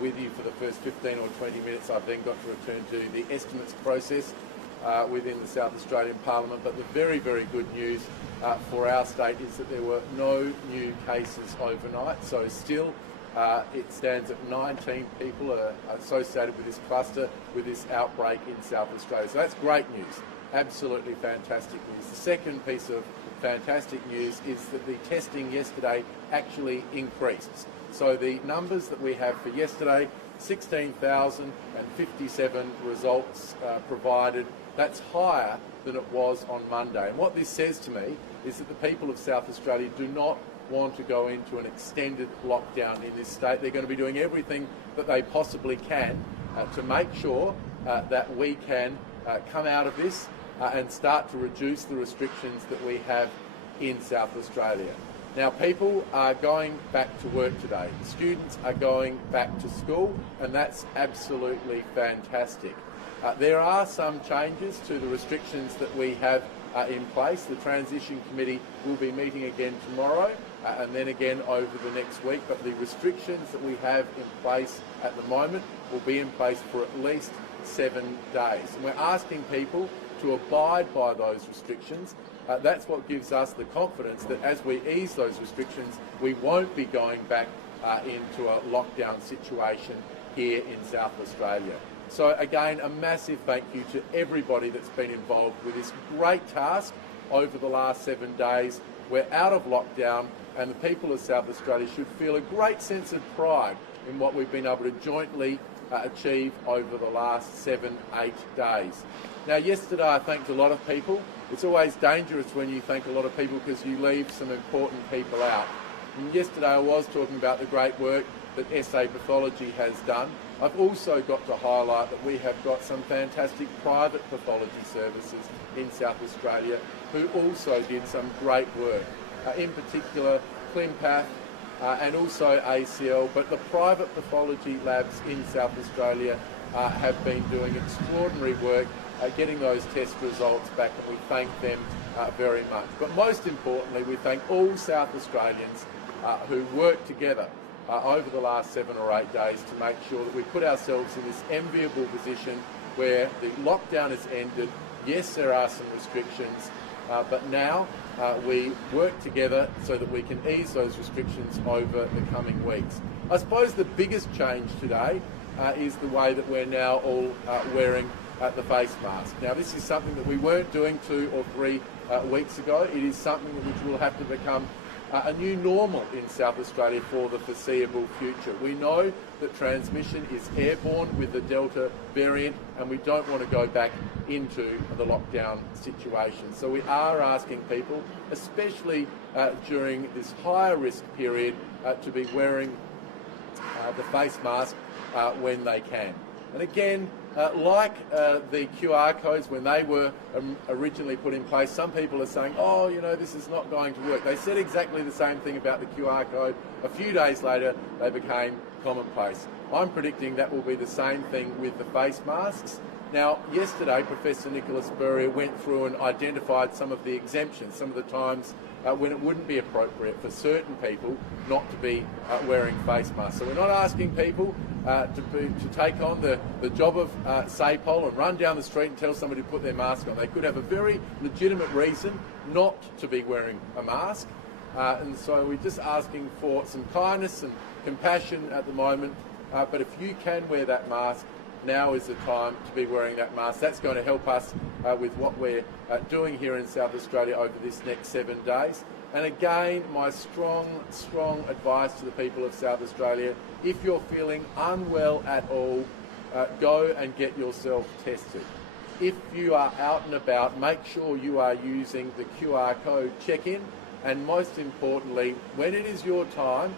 with you for the first 15 or 20 minutes. I've then got to return to the estimates process within the South Australian Parliament. But the very, very good news for our state is that there were no new cases overnight. So still it stands at 19 people are associated with this cluster, with this outbreak in South Australia. So that's great news, absolutely fantastic news. The second piece of fantastic news is that the testing yesterday actually increased. So the numbers that we have for yesterday, 16,057 results provided, that's higher than it was on Monday. And what this says to me is that the people of South Australia do not want to go into an extended lockdown in this state. They're going to be doing everything that they possibly can to make sure that we can come out of this and start to reduce the restrictions that we have in South Australia. Now, people are going back to work today. Students are going back to school, and that's absolutely fantastic. There are some changes to the restrictions that we have in place. The Transition Committee will be meeting again tomorrow and then again over the next week, but the restrictions that we have in place at the moment will be in place for at least 7 days. And we're asking people to abide by those restrictions. That's what gives us the confidence that as we ease those restrictions, we won't be going back into a lockdown situation here in South Australia. So again, a massive thank you to everybody that's been involved with this great task over the last 7 days. We're out of lockdown, and the people of South Australia should feel a great sense of pride in what we've been able to jointly achieve over the last 7-8 days. Now, yesterday I thanked a lot of people. It's always dangerous when you thank a lot of people because you leave some important people out. And yesterday I was talking about the great work that SA Pathology has done. I've also got to highlight that we have got some fantastic private pathology services in South Australia who also did some great work. In particular, Climpath and also ACL, but the private pathology labs in South Australia have been doing extraordinary work getting those test results back, and we thank them very much. But most importantly, we thank all South Australians who worked together over the last 7 or 8 days to make sure that we put ourselves in this enviable position where the lockdown has ended. Yes, there are some restrictions, but now we work together so that we can ease those restrictions over the coming weeks. I suppose the biggest change today is the way that we're now all wearing the face mask. Now, this is something that we weren't doing 2 or 3 weeks ago. It is something which will have to become a new normal in South Australia for the foreseeable future. We know that transmission is airborne with the Delta variant, and we don't want to go back into the lockdown situation. So we are asking people, especially during this higher risk period, to be wearing the face mask when they can. And again, like the QR codes when they were originally put in place, some people are saying, oh, you know, this is not going to work. They said exactly the same thing about the QR code. A few days later, they became commonplace. I'm predicting that will be the same thing with the face masks. Now, yesterday, Professor Nicholas Spurrier went through and identified some of the exemptions, some of the times when it wouldn't be appropriate for certain people not to be wearing face masks. So we're not asking people to take on the job of SAPOL and run down the street and tell somebody to put their mask on. They could have a very legitimate reason not to be wearing a mask. And so we're just asking for some kindness and compassion at the moment. But if you can wear that mask, now is the time to be wearing that mask. That's going to help us with what we're doing here in South Australia over this next 7 days. And again, my strong advice to the people of South Australia, if you're feeling unwell at all, go and get yourself tested. If you are out and about, make sure you are using the QR code check-in. And most importantly, when it is your time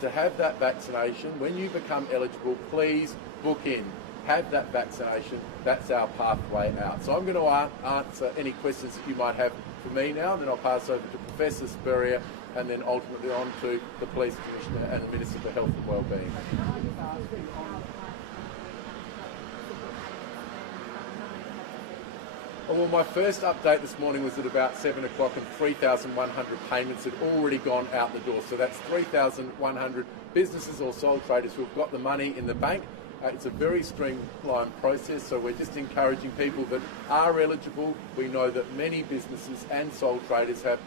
to have that vaccination, when you become eligible, please book in. Have that vaccination. That's our pathway out. So I'm going to answer any questions that you might have for me now, and then I'll pass over to Professor Spurrier and then ultimately on to the Police Commissioner and the Minister for Health and Wellbeing. Well, my first update this morning was at about 7 o'clock and 3,100 payments had already gone out the door. So that's 3,100 businesses or sole traders who've got the money in the bank. It's a very streamlined process, so we're just encouraging people that are eligible. We know that many businesses and sole traders have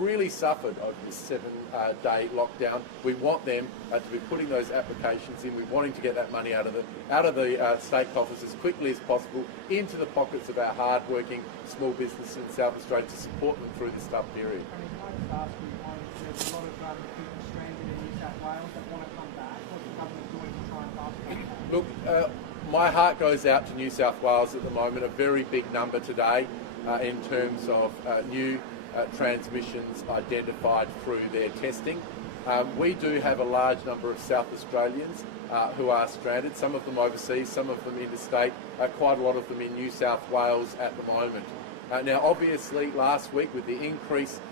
really suffered over this 7-day lockdown. We want them to be putting those applications in. We're wanting to get that money out of the state coffers as quickly as possible into the pockets of our hard-working small businesses in South Australia to support them through this tough period. I mean, can I just ask you, there's a lot of people stranded in New South Wales that want to come back. What's the government doing to try and fast-track that? Look, my heart goes out to New South Wales at the moment, a very big number today in terms of new transmissions identified through their testing. We do have a large number of South Australians who are stranded, some of them overseas, some of them interstate, quite a lot of them in New South Wales at the moment. Now, obviously, last week with the increased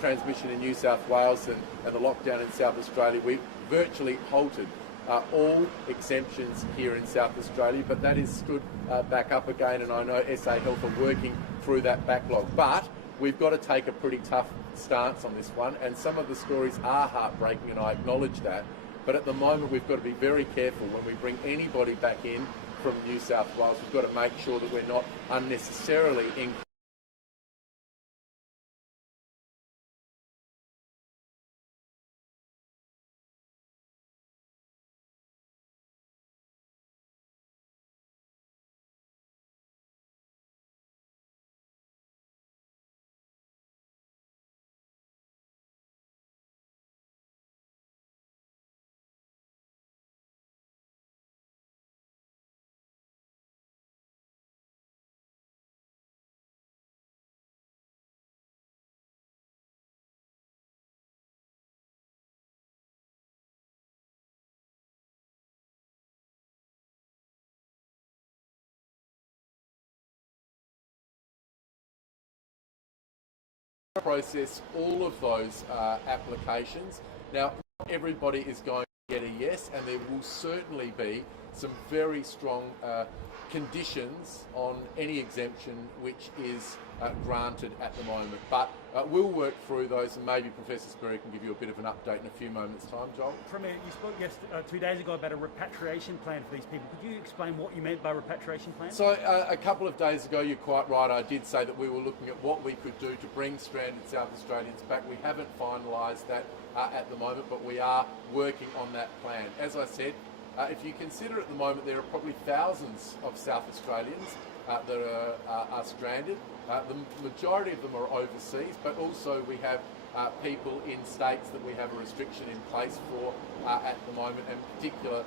transmission in New South Wales and the lockdown in South Australia, we virtually halted all exemptions here in South Australia, but that is stood back up again, and I know SA Health are working through that backlog. But we've got to take a pretty tough stance on this one, and some of the stories are heartbreaking, and I acknowledge that. But at the moment, we've got to be very careful when we bring anybody back in from New South Wales. We've got to make sure that we're not unnecessarily process all of those applications. Now, not everybody is going to get a yes, and there will certainly be some very strong conditions on any exemption which is granted at the moment. But we'll work through those, and maybe Professor Sperry can give you a bit of an update in a few moments' time, Joel. Premier, you spoke 2 days ago about a repatriation plan for these people. Could you explain what you meant by repatriation plan? So a couple of days ago, you're quite right, I did say that we were looking at what we could do to bring stranded South Australians back. We haven't finalised that at the moment, but we are working on that plan. As I said, if you consider at the moment there are probably thousands of South Australians that are stranded. The majority of them are overseas, but also we have people in states that we have a restriction in place for at the moment, and in particular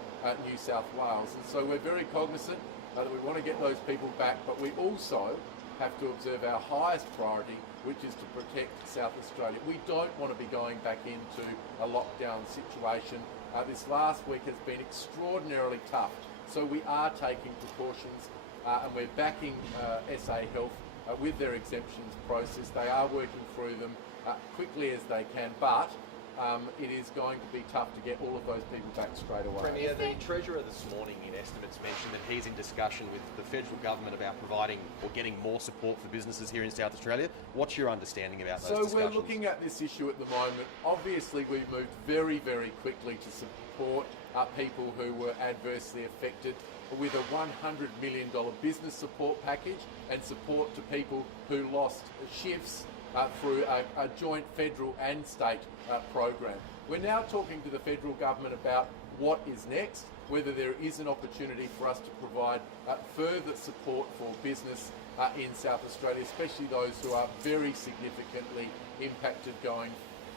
New South Wales. And so we're very cognizant that we want to get those people back, but we also have to observe our highest priority, which is to protect South Australia. We don't want to be going back into a lockdown situation. This last week has been extraordinarily tough, so we are taking precautions and we're backing SA Health with their exemptions process. They are working through them quickly as they can, but it is going to be tough to get all of those people back straight away. Premier, the Treasurer this morning in estimates mentioned that he's in discussion with the federal government about providing or getting more support for businesses here in South Australia. What's your understanding about those discussions? So we're looking at this issue at the moment. Obviously, we've moved very, very quickly to support people who were adversely affected with a $100 million business support package and support to people who lost shifts through a joint federal and state program. We're now talking to the federal government about what is next, whether there is an opportunity for us to provide further support for business in South Australia, especially those who are very significantly impacted going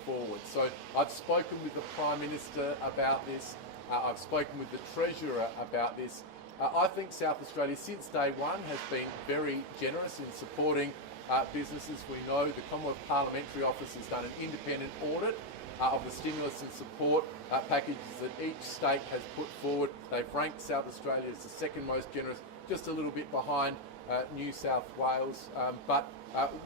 forward. So I've spoken with the Prime Minister about this. I've spoken with the Treasurer about this. I think South Australia, since day one, has been very generous in supporting businesses. We know the Commonwealth Parliamentary Office has done an independent audit of the stimulus and support packages that each state has put forward. They've ranked South Australia as the second most generous, just a little bit behind New South Wales. But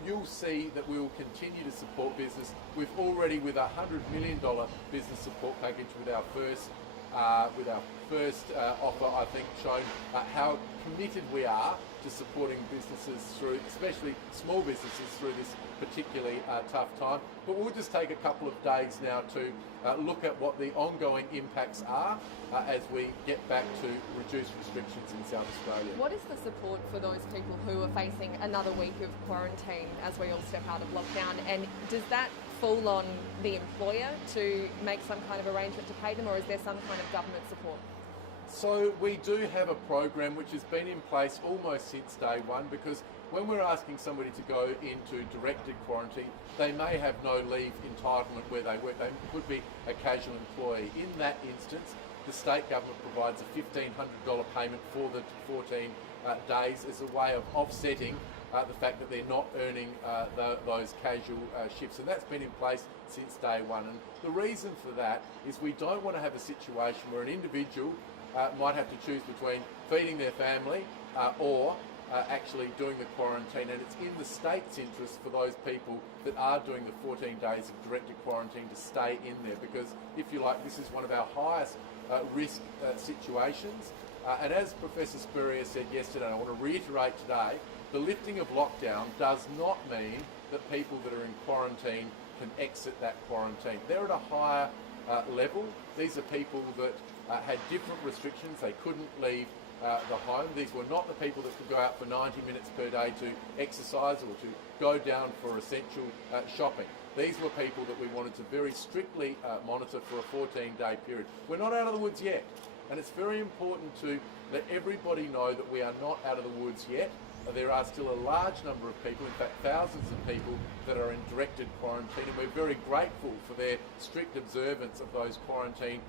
you'll see that we will continue to support business. We've already, with a $100 million business support package with our first with our first offer, I think, shown how committed we are to supporting businesses through, especially small businesses, through this particularly tough time. But we'll just take a couple of days now to look at what the ongoing impacts are as we get back to reduced restrictions in South Australia. What is the support for those people who are facing another week of quarantine as we all step out of lockdown? And does that fall on the employer to make some kind of arrangement to pay them, or is there some kind of government support? So we do have a program which has been in place almost since day one, because when we're asking somebody to go into directed quarantine, they may have no leave entitlement where they work. They could be a casual employee. In that instance, the state government provides a $1,500 payment for the 14 days as a way of offsetting the fact that they're not earning those casual shifts, and that's been in place since day one. And the reason for that is we don't want to have a situation where an individual might have to choose between feeding their family or actually doing the quarantine, and it's in the state's interest for those people that are doing the 14 days of directed quarantine to stay in there, because if you like, this is one of our highest risk situations. And as Professor Spurrier said yesterday, and I want to reiterate today, the lifting of lockdown does not mean that people that are in quarantine can exit that quarantine. They're at a higher level. These are people that had different restrictions. They couldn't leave the home. These were not the people that could go out for 90 minutes per day to exercise or to go down for essential shopping. These were people that we wanted to very strictly monitor for a 14-day period. We're not out of the woods yet, and it's very important to let everybody know that we are not out of the woods yet. There are still a large number of people, in fact thousands of people, that are in directed quarantine, and we're very grateful for their strict observance of those quarantine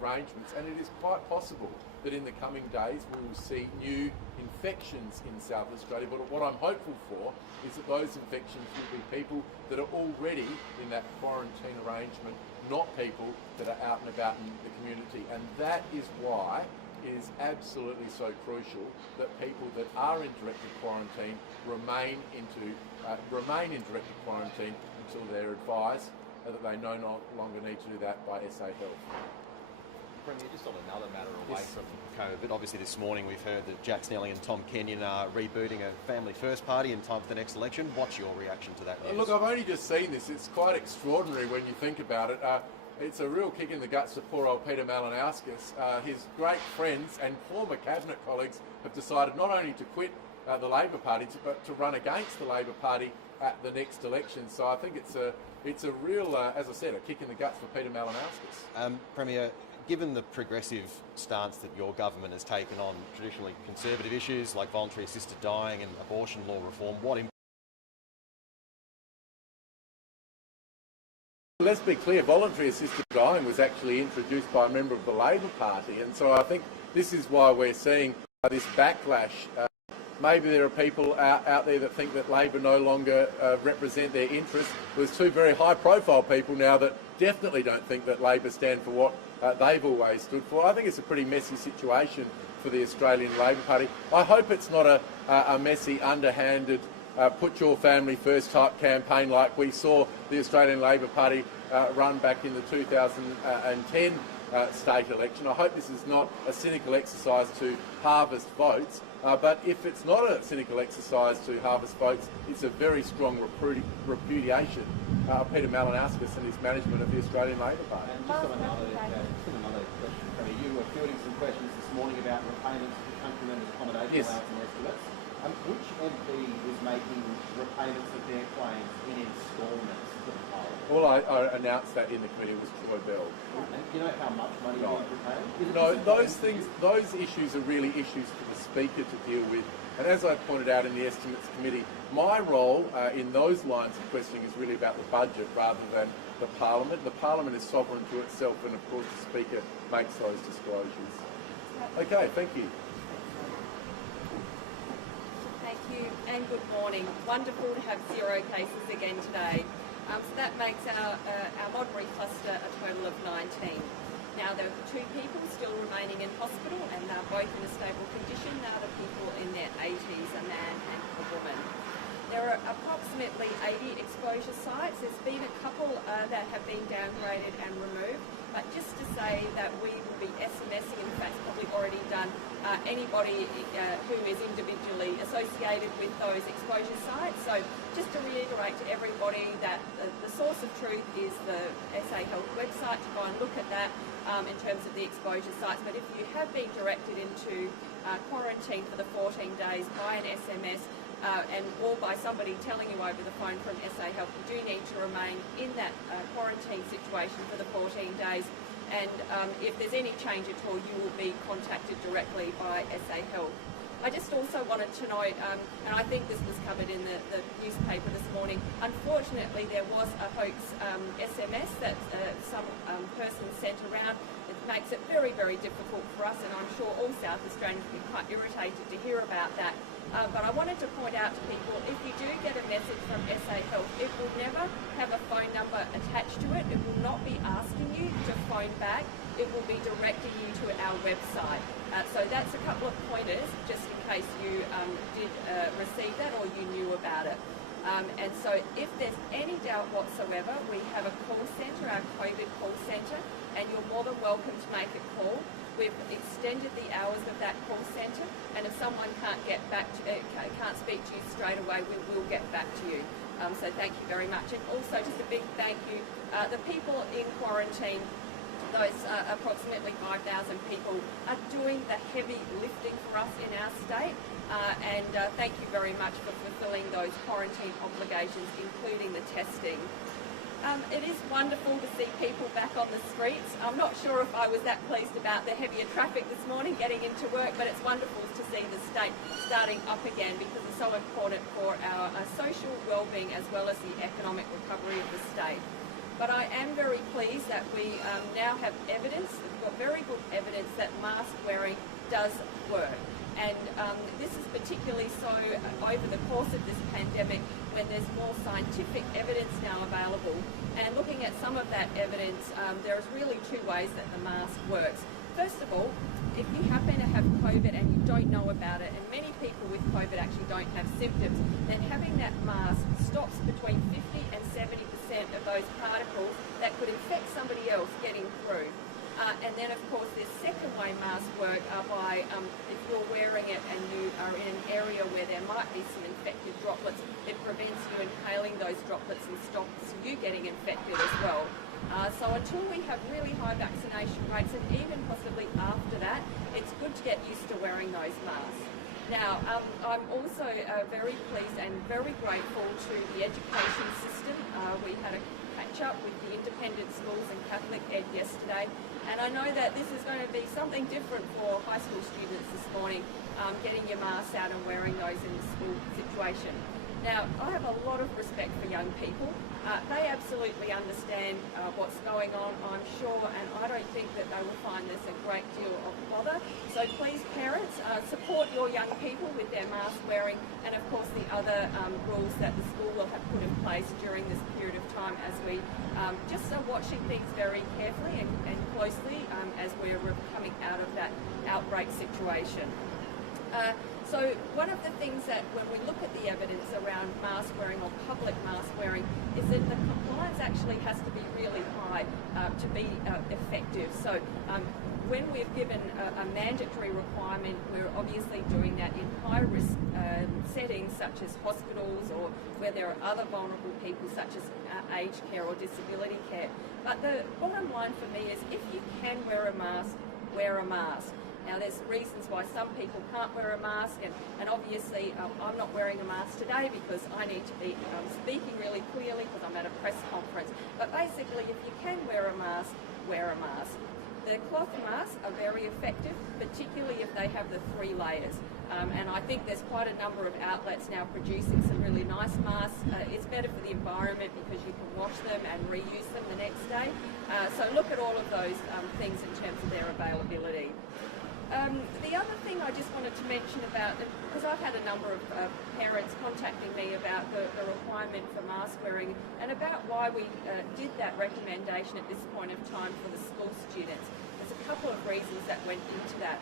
arrangements. And it is quite possible that in the coming days we will see new infections in South Australia, but what I'm hopeful for is that those infections will be people that are already in that quarantine arrangement, not people that are out and about in the community. And that is why it is absolutely so crucial that people that are in directed quarantine remain in directed quarantine until they're advised that they no longer need to do that by SA Health. Premier, just on another matter away from COVID, obviously this morning we've heard that Jack Snelling and Tom Kenyon are rebooting a family first party in time for the next election. What's your reaction to that news? Look, I've only just seen this. It's quite extraordinary when you think about it. It's a real kick in the guts to poor old Peter Malinauskas. His great friends and former cabinet colleagues have decided not only to quit the Labor Party, but to run against the Labor Party at the next election. So I think it's a real, as I said, a kick in the guts for Peter Malinauskas. Premier, given the progressive stance that your government has taken on traditionally conservative issues like voluntary assisted dying and abortion law reform, Let's be clear, voluntary assisted dying was actually introduced by a member of the Labor Party, and so I think this is why we're seeing this backlash. Maybe there are people out there that think that Labor no longer represent their interests. There's two very high-profile people now that definitely don't think that Labor stand for what they've always stood for. I think it's a pretty messy situation for the Australian Labor Party. I hope it's not a messy, underhanded, put your family first type campaign like we saw the Australian Labor Party run back in the 2010 state election. I hope this is not a cynical exercise to harvest votes, but if it's not a cynical exercise to harvest votes, it's a very strong repudiation of Peter Malinauskas and his management of the Australian Labor Party. And just on another question, Premier, you were fielding some questions this morning about repayments to countrymen's accommodation allowance and estimates. Which MP is making repayments of their claims in instalments to the Parliament? Well, I announced that in the committee. It was Troy Bell. And do you know how much money you've repaid? No, those issues are really issues for the Speaker to deal with. And as I pointed out in the Estimates Committee, my role in those lines of questioning is really about the budget rather than the Parliament. The Parliament is sovereign to itself, and of course the Speaker makes those disclosures. Okay, thank you. Thank you and good morning. Wonderful to have 0 cases again today. So that makes our Modbury cluster a total of 19. Now there are 2 people still remaining in hospital and they're both in a stable condition. Now the people in their 80s, a man and a woman. There are approximately 80 exposure sites. There's been a couple that have been downgraded and removed, but just to say that we will be anybody who is individually associated with those exposure sites. So just to reiterate to everybody that the source of truth is the SA Health website, to go and look at that in terms of the exposure sites. But if you have been directed into quarantine for the 14 days by an SMS or by somebody telling you over the phone from SA Health, you do need to remain in that quarantine situation for the 14 days. And if there's any change at all, you will be contacted directly by SA Health. I just also wanted to note, and I think this was covered in the newspaper this morning, unfortunately there was a hoax SMS that some person sent around. It makes it very, very difficult for us, and I'm sure all South Australians will be quite irritated to hear about that. But I wanted to point out to people, if you do get a message from SA Health, it will never have a phone number attached to it. It will not be asking you to phone back. It will be directing you to our website. So that's a couple of pointers, just in case you did receive that or you knew about it. And so if there's any doubt whatsoever, we have a call centre, our COVID call centre, and you're more than welcome to make a call. We've extended the hours of that call centre, and if someone can't get back can't speak to you straight away, we will get back to you. So thank you very much. And also just a big thank you. The people in quarantine, those approximately 5,000 people, are doing the heavy lifting for us in our state. And thank you very much for fulfilling those quarantine obligations, including the testing. It is wonderful to see people back on the streets. I'm not sure if I was that pleased about the heavier traffic this morning getting into work, but it's wonderful to see the state starting up again, because it's so important for our social wellbeing as well as the economic recovery of the state. But I am very pleased that we now have evidence, we've got very good evidence that mask wearing does work. And this is particularly so over the course of this pandemic, when there's more scientific evidence now available. And looking at some of that evidence, there's really two ways that the mask works. First of all, if you happen to have COVID and you don't know about it, and many people with COVID actually don't have symptoms, then having that mask stops between 50 and 70% of those particles that could infect somebody else getting through. And then, of course, the second way masks work are by, if you're wearing it and you are in an area where there might be some infected droplets, it prevents you inhaling those droplets and stops you getting infected as well. So until we have really high vaccination rates, and even possibly after that, it's good to get used to wearing those masks. Now, I'm also very pleased and very grateful to the education system. We had a catch-up with the independent schools and Catholic Ed yesterday, and I know that this is going to be something different for high school students this morning, getting your masks out and wearing those in the school situation. Now, I have a lot of respect for young people. They absolutely understand what's going on, I'm sure, and I don't think that they will find this a great deal of bother. So please, parents, support your young people with their mask wearing, and of course the other rules that the school will have put in place during this period of time, as we just are watching things very carefully and closely as we're coming out of that outbreak situation. So one of the things that when we look at the evidence around mask wearing or public mask wearing is that the compliance actually has to be really high to be effective. So when we've given a mandatory requirement, we're obviously doing that in high-risk settings such as hospitals or where there are other vulnerable people such as aged care or disability care. But the bottom line for me is if you can wear a mask, wear a mask. Now, there's reasons why some people can't wear a mask, and obviously I'm not wearing a mask today because I need to be speaking really clearly because I'm at a press conference. But basically, if you can wear a mask, wear a mask. The cloth masks are very effective, particularly if they have the 3 layers. And I think there's quite a number of outlets now producing some really nice masks. It's better for the environment because you can wash them and reuse them the next day. So look at all of those things in terms of their availability. The other thing I just wanted to mention about, because I've had a number of parents contacting me about the requirement for mask wearing and about why we did that recommendation at this point of time for the school students. There's a couple of reasons that went into that.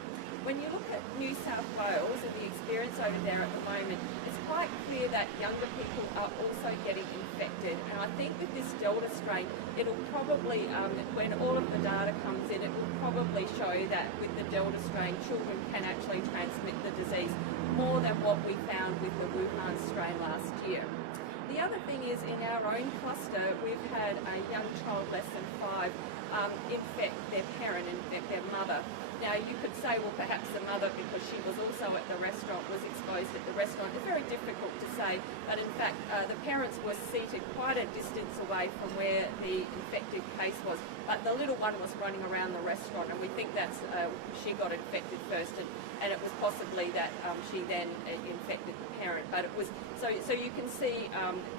when you look at New South Wales and the experience over there at the moment, it's quite clear that younger people are also getting infected. And I think with this Delta strain, it'll probably, when all of the data comes in, it will probably show that with the Delta strain, children can actually transmit the disease more than what we found with the Wuhan strain last year. The other thing is, in our own cluster, we've had a young child less than 5 infect their parent, infect their mother. Now, you could say, well, perhaps the mother, because she was also at the restaurant, was exposed at the restaurant. It's very difficult to say, but in fact, the parents were seated quite a distance away from where the infected case was, but the little one was running around the restaurant, and we think that's she got infected first, and it was possibly that she then infected the parent. But it was so you can see,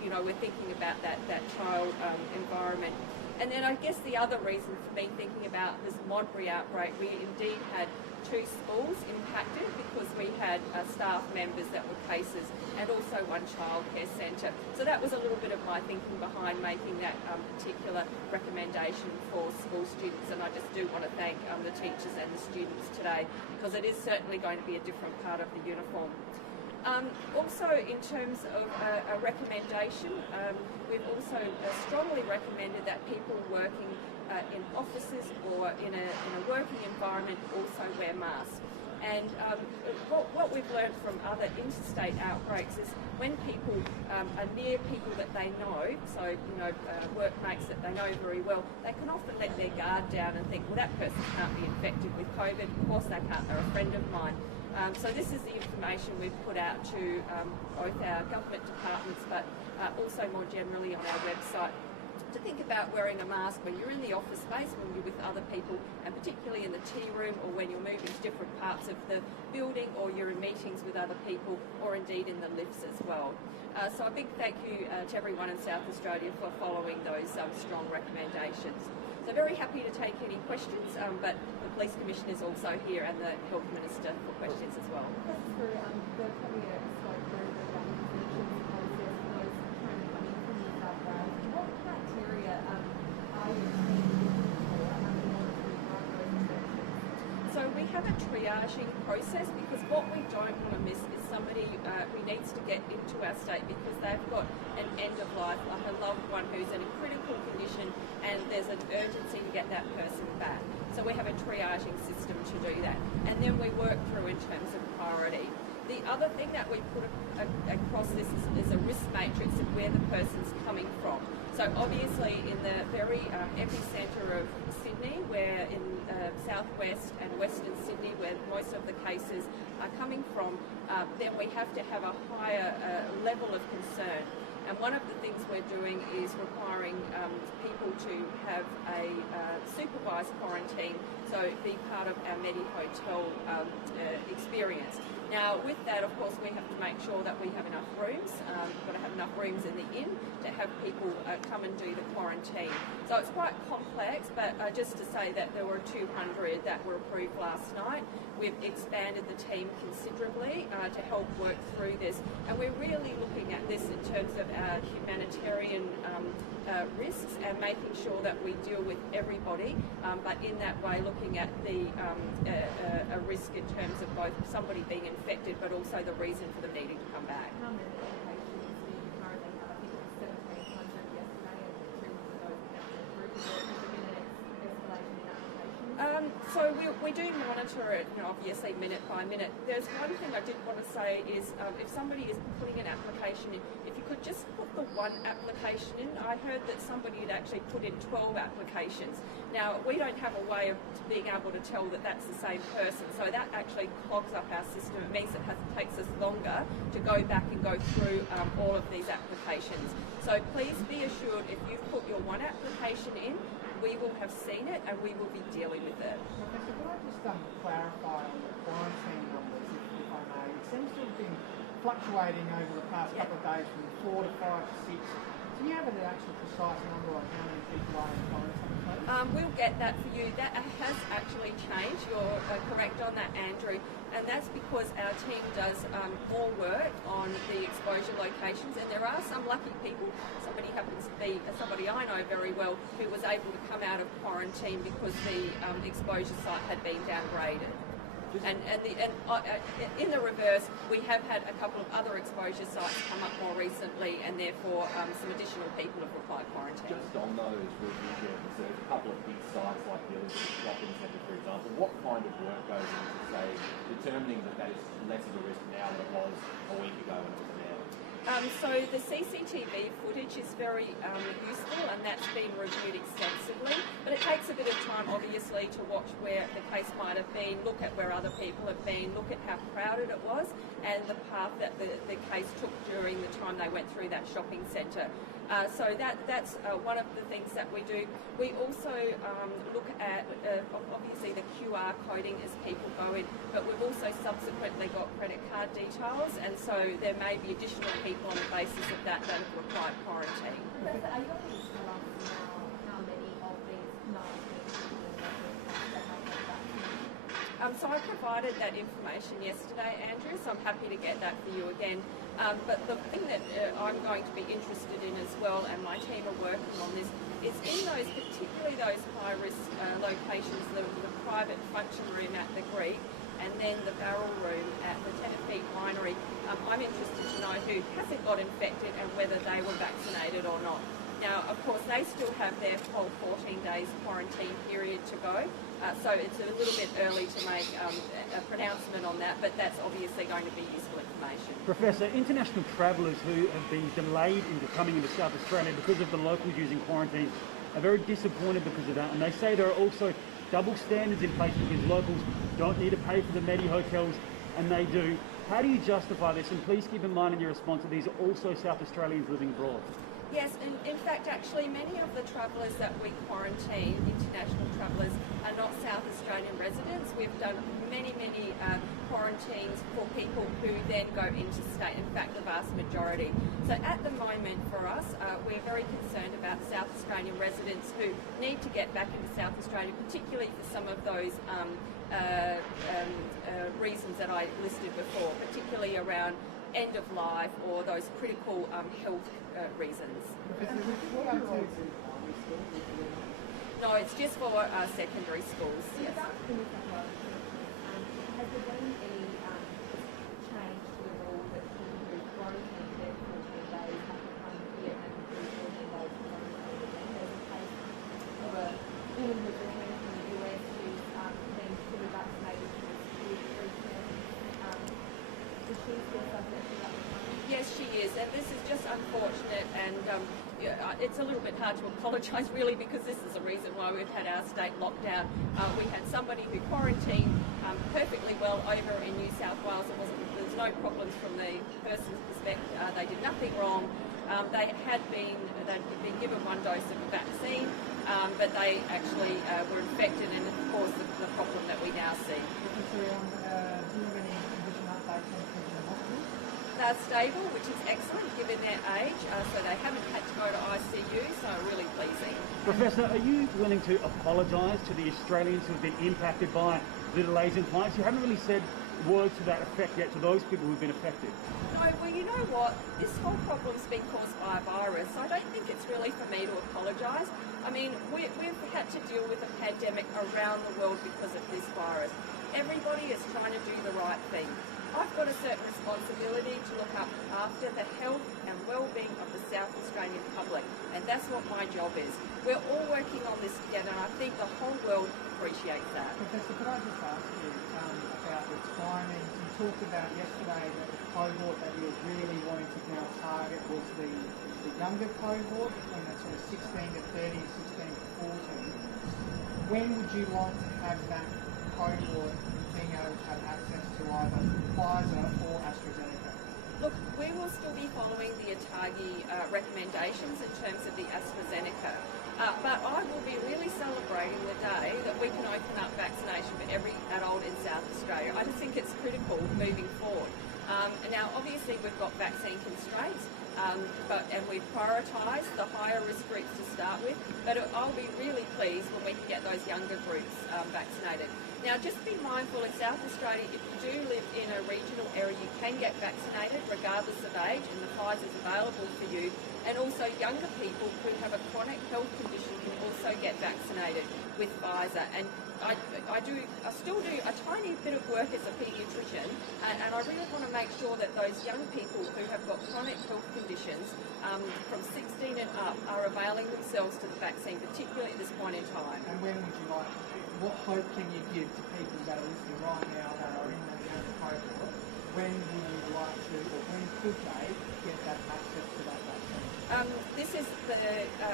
you know, we're thinking about that child environment. And then I guess the other reason for me thinking about this Modbury outbreak, we indeed had 2 schools impacted because we had staff members that were cases and also 1 childcare centre. So that was a little bit of my thinking behind making that particular recommendation for school students. And I just do want to thank the teachers and the students today, because it is certainly going to be a different part of the uniform. Also, in terms of a recommendation, we've also strongly recommended that people working in offices or in a working environment also wear masks. And what we've learned from other interstate outbreaks is when people are near people that they know, so workmates that they know very well, they can often let their guard down and think, well, that person can't be infected with COVID. Of course they can't, they're a friend of mine. So this is the information we've put out to both our government departments, but also more generally on our website, to think about wearing a mask when you're in the office space, when you're with other people, and particularly in the tea room, or when you're moving to different parts of the building, or you're in meetings with other people, or indeed in the lifts as well. So a big thank you to everyone in South Australia for following those strong recommendations. So very happy to take any questions, but the Police Commissioner is also here, and the Health Minister for questions as well. That's true. There's probably a scope for the vaccinations process for those trying to come in from New South Wales. What criteria are you looking for in order to run those inspections? So we have a triaging process, because what we don't want to miss is somebody who needs to get into our state because they've got an end of life, like a loved one who's in a critical condition, and there's an urgency to get that person back. So we have a triaging system to do that, and then we work through in terms of priority. The other thing that we put across this is a risk matrix of where the person's coming from. So obviously in the very epicentre of Sydney, where in southwest and western Sydney, where most of the cases are coming from, then we have to have a higher level of concern. And one of the things we're doing is requiring people to have a supervised quarantine, so be part of our Medi-Hotel experience. Now, with that, of course, we have to make sure that we have enough rooms. We've got to have enough rooms in the inn to have people come and do the quarantine. So it's quite complex, but just to say that there were 200 that were approved last night. We've expanded the team considerably to help work through this. And we're really looking at this in terms of our humanitarian risks and making sure that we deal with everybody, but in that way looking at the a risk in terms of both somebody being infected but also the reason for them needing to come back. How many applications do you currently have? I think it was 1,700 yesterday, and 300 of those have been approved. Has there been an escalation in applications? So we do monitor it, obviously minute by minute. There's one thing I did want to say is if somebody is putting an application in, if you could just put the 1 application in. I heard that somebody had actually put in 12 applications. Now, we don't have a way of being able to tell that that's the same person, so that actually clogs up our system. It means it takes us longer to go back and go through all of these applications. So please be assured, if you've put your 1 application in, we will have seen it and we will be dealing with it. Professor, could I just clarify on the quarantine numbers, if I may? It seems to have been fluctuating over the past couple of days from 4 to 5 to 6. Do you have an actual precise number on how many people are in quarantine, please? We'll get that for you. That has actually changed. You're correct on that, Andrew. And that's because our team does more work on the exposure locations, and there are some lucky people. Somebody happens to be somebody I know very well who was able to come out of quarantine because the exposure site had been downgraded. In the reverse, we have had a couple of other exposure sites come up more recently, and therefore some additional people have required quarantine. Just on those revisions, there's a couple of big sites like the Elizabeth Shopping Centre, for example. What kind of work goes into, say, determining that is less of a risk now than it was a week ago when it was there? So the CCTV footage is very useful, and that's been reviewed extensively, but it takes a bit of time obviously to watch where the case might have been, look at where other people have been, look at how crowded it was and the path that the case took during the time they went through that shopping centre. So that's one of the things that we do. We also look at obviously the QR coding as people go in, but we've also subsequently got credit card details, and so there may be additional people on the basis of that have required quarantine. Professor, are you able to tell us now how many of these 19 people that have been vaccinated? So I provided that information yesterday, Andrew, so I'm happy to get that for you again. But the thing that I'm going to be interested in as well, and my team are working on this, is in those, particularly those high-risk locations, the private function room at the Greek, and then the barrel room at the Tenerife Winery. I'm interested to know who hasn't got infected and whether they were vaccinated or not. Now, of course, they still have their whole 14 days quarantine period to go, so it's a little bit early to make a pronouncement on that, but that's obviously going to be useful information. Professor, international travellers who have been delayed into coming into South Australia because of the locals using quarantine are very disappointed because of that, and they say there are also double standards in place because locals don't need to pay for the Medi hotels, and they do. How do you justify this? And please keep in mind in your response that these are also South Australians living abroad. Yes, and in fact, actually, many of the travellers that we quarantine, international travellers, are not South Australian residents. We've done many quarantines for people who then go interstate, in fact, the vast majority. So at the moment, for us, we're very concerned about South Australian residents who need to get back into South Australia, particularly for some of those reasons that I listed before, particularly around end of life or those critical health reasons. No, it's just for secondary schools. Yes. Has there been any change to the rule that people who quarantine their 14 days have to come here and do 14 days quarantine again? There's a case of a woman who's returned from the US who's been fully vaccinated with 3 terms. Is she still subject to that requirement? Yes, she is, and this is just unfortunate, and it's a little bit hard to apologise really, because this is the reason why we've had our state lockdown. We had somebody who quarantined perfectly well over in New South Wales. There's no problems from the person's perspective. They did nothing wrong. They'd been given 1 dose of a vaccine, but they actually were infected and caused the problem that we now see. Do you have any condition updates on people in hospital? They're stable, which is excellent given their age, so they haven't had to go to ICU, so really pleasing. Professor, are you willing to apologise to the Australians who have been impacted by the delays in flights? You haven't really said words to that effect yet to those people who've been affected. No, well, you know what? This whole problem's been caused by a virus. I don't think it's really for me to apologise. I mean, we've had to deal with a pandemic around the world because of this virus. Everybody is trying to do the right thing. I've got a certain responsibility to look up after the health and well-being of the South Australian public, and that's what my job is. We're all working on this together, and I think the whole world appreciates that. Professor, could I just ask you about the timings? You talked about yesterday that the cohort that you were really wanting to now target was the younger cohort, from that sort of 16 to 30, 16 to 14. When would you like to have that cohort being able to have access to either Pfizer or AstraZeneca? Look, we will still be following the ATAGI recommendations in terms of the AstraZeneca, but I will be really celebrating the day that we can open up vaccination for every adult in South Australia. I just think it's critical moving forward. Now, obviously, we've got vaccine constraints, and we've prioritised the higher risk groups to start with, but I'll be really pleased when we can get those younger groups vaccinated. Now, just be mindful in South Australia, if you do live in a regional area, you can get vaccinated regardless of age, and the Pfizer's available for you. And also younger people who have a chronic health condition can also get vaccinated with Pfizer. And I still do a tiny bit of work as a paediatrician, and I really want to make sure that those young people who have got chronic health conditions from 16 and up are availing themselves to the vaccine, particularly at this point in time. And when would you like, what hope can you give to people that are listening right now that are in the younger cohort? When would you like to, or when could they get that access to that vaccine? This is the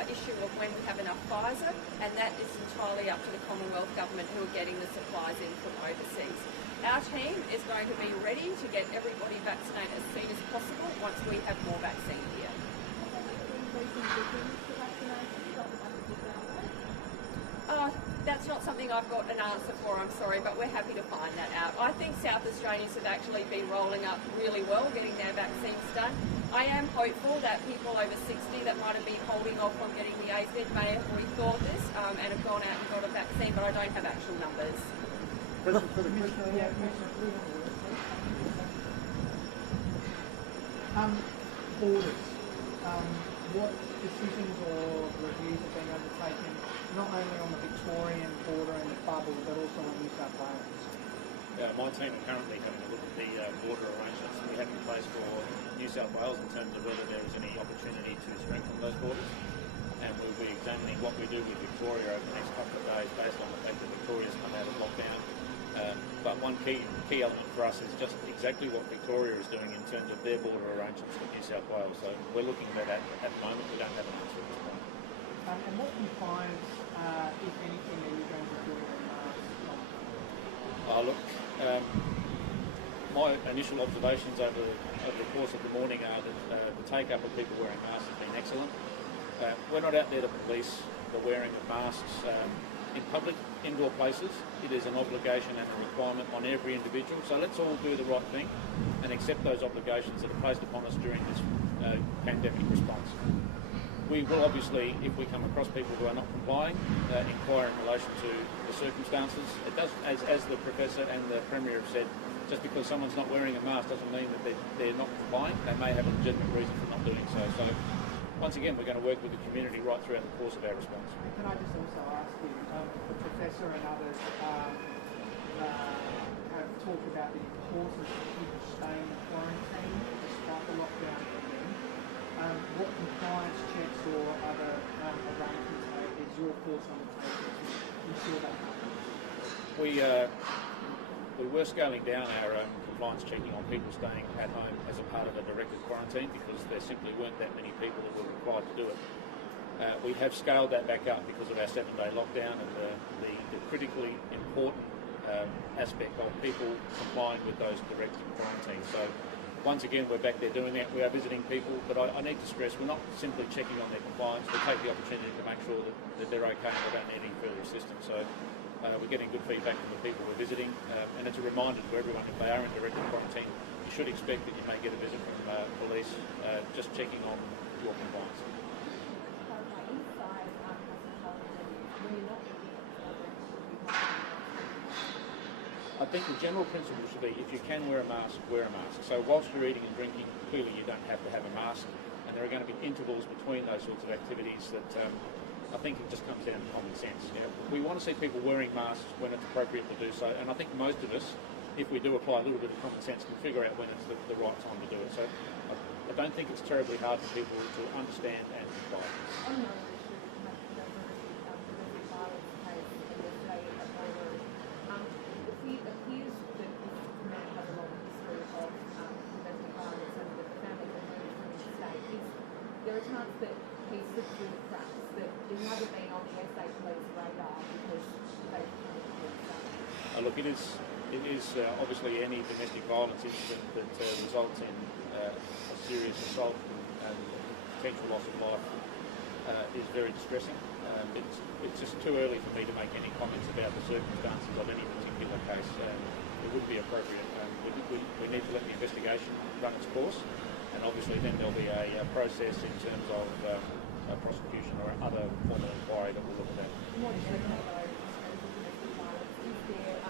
issue of when we have enough Pfizer, and that is entirely up to the Commonwealth Government who are getting the supplies in from overseas. Our team is going to be ready to get everybody vaccinated as soon as possible once we have more vaccine here. That's not something I've got an answer for, I'm sorry, but we're happy to find that out. I think South Australians have actually been rolling up really well, getting their vaccines done. I am hopeful that people over 60 that might have been holding off on getting the AZ may have rethought this and have gone out and got a vaccine, but I don't have actual numbers. Borders. What decisions or reviews have been undertaken, not only on the Victorian border and the bubble, but also on New South Wales? My team are currently having a look at the border arrangements we have in place for New South Wales in terms of whether there is any opportunity to strengthen those borders. And we'll be examining what we do with Victoria over the next couple of days based on the fact that Victoria's come out of lockdown. But one key element for us is just exactly what Victoria is doing in terms of their border arrangements with New South Wales. So we're looking at that at the moment. We don't have an answer at this point. And what compliance, if anything, are you going to do on masks? Look, my initial observations over the course of the morning are that the take-up of people wearing masks has been excellent. We're not out there to police the wearing of masks in public, indoor places. It is an obligation and a requirement on every individual. So let's all do the right thing and accept those obligations that are placed upon us during this pandemic response. We will obviously, if we come across people who are not complying, inquire in relation to the circumstances. It does, as the Professor and the Premier have said, just because someone's not wearing a mask doesn't mean that they're not complying. They may have a legitimate reason for not doing so. So once again, we're going to work with the community right throughout the course of our response. Can I just also ask you, the Professor and others have talked about the importance of people staying in quarantine despite the lockdown again. What compliance checks or other arrangements is your force undertaking to ensure that happens? We were scaling down our compliance checking on people staying at home as a part of a directed quarantine because there simply weren't that many people that were required to do it. We have scaled that back up because of our 7-day lockdown and the critically important aspect of people complying with those directed quarantines. So once again, we're back there doing that. We are visiting people, but I need to stress we're not simply checking on their compliance. We take the opportunity to make sure that they're okay and they don't need any further assistance. So we're getting good feedback from the people we're visiting, and it's a reminder to everyone if they are in directed quarantine, you should expect that you may get a visit from police just checking on your compliance. I think the general principle should be if you can wear a mask, wear a mask. So whilst you're eating and drinking, clearly you don't have to have a mask, and there are going to be intervals between those sorts of activities that I think it just comes down to common sense. You know, we want to see people wearing masks when it's appropriate to do so, and I think most of us, if we do apply a little bit of common sense, can figure out when it's the right time to do it. So I don't think it's terribly hard for people to understand and comply. There are times that he slips through the cracks, that he hasn't been on the SA police radar because they've kind of been stuck. Look, it is obviously any domestic violence incident that results in a serious assault and potential loss of life is very distressing. It's just too early for me to make any comments about the circumstances of any particular case. It wouldn't be appropriate. We need to let the investigation run its course. And obviously then there'll be a process in terms of a prosecution or other formal inquiry that we'll look at that. What is the is there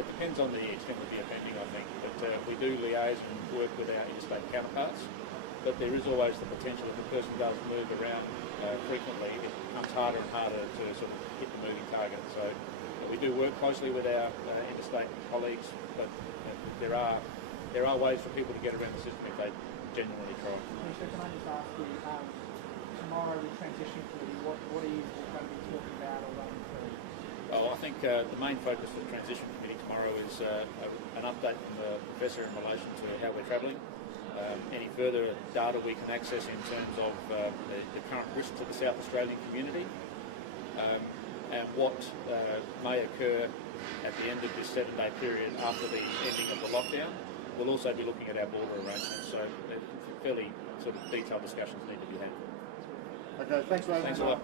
It depends on the extent of the offending, I think, but we do liaise and work with our interstate counterparts. But there is always the potential if the person does move around frequently, it becomes harder and harder to sort of hit the moving target. So we do work closely with our interstate colleagues, but there are ways for people to get around the system if they genuinely try. Minister, can I just ask you, tomorrow with Transition Committee, what are you going to be talking about or running through? Oh, I think the main focus for the Transition Committee tomorrow is an update from the Professor in relation to how we're travelling, any further data we can access in terms of the current risk to the South Australian community, and what may occur at the end of this 7-day period after the ending of the lockdown. We'll also be looking at our border arrangements, so fairly sort of detailed discussions need to be had. Okay, thanks very much. Thanks a lot.